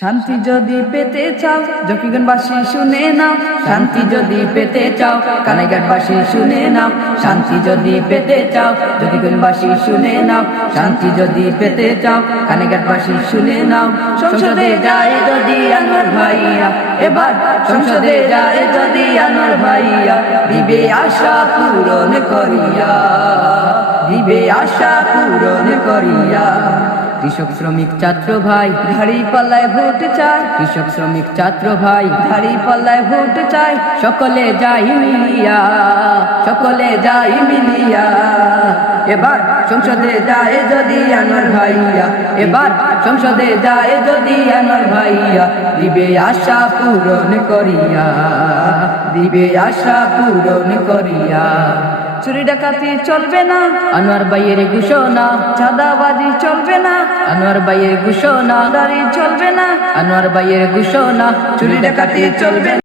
শান্তি যদি পেতে চাও জকিগঞ্জবাসী শুনে নাও, শান্তি যদি পেতে চাও কানাইঘাটবাসী শুনে নাও, শান্তি যদি পেতে চাও জকিগঞ্জবাসী শুনে নাও, শান্তি যদি পেতে চাও কানাইঘাটবাসী শুনে নাও। সংসদে যায় যদি আনোয়ার ভাইয়া, এবার সংসদে যায় যদি আনোয়ার ভাইয়া, দিবে আশা পূরণ করিয়া, দিবে আশা পূরণ করিয়া। কৃষক শ্রমিক ছাত্র ভাই ধাড়ি পাল্লায় ভোট চাই, কৃষক শ্রমিক ছাত্র ভাই ধাড়ি পাল্লায় ভোট চাই, সকলে যাই মিলিয়া, সকলে যাই মিলিয়া। এবার সংসদে যায় যদি আনোয়ার ভাইয়া, এবার সংসদে যায় যদি আনোয়ার ভাইয়া, দিবে আশা পূরণ করিয়া, দিবে আশা পূরণ করিয়া। চুরি ডাকাতি চলবে না আনোয়ার ভাইয়ের ঘোষণা, চাঁদাবাজি চলবে না আনোয়ার ভাইয়ের ঘোষণা, দাড়ি চলবে না আনোয়ার ভাইয়ের ঘোষণা, চুরি ডাকাতি চলবে না।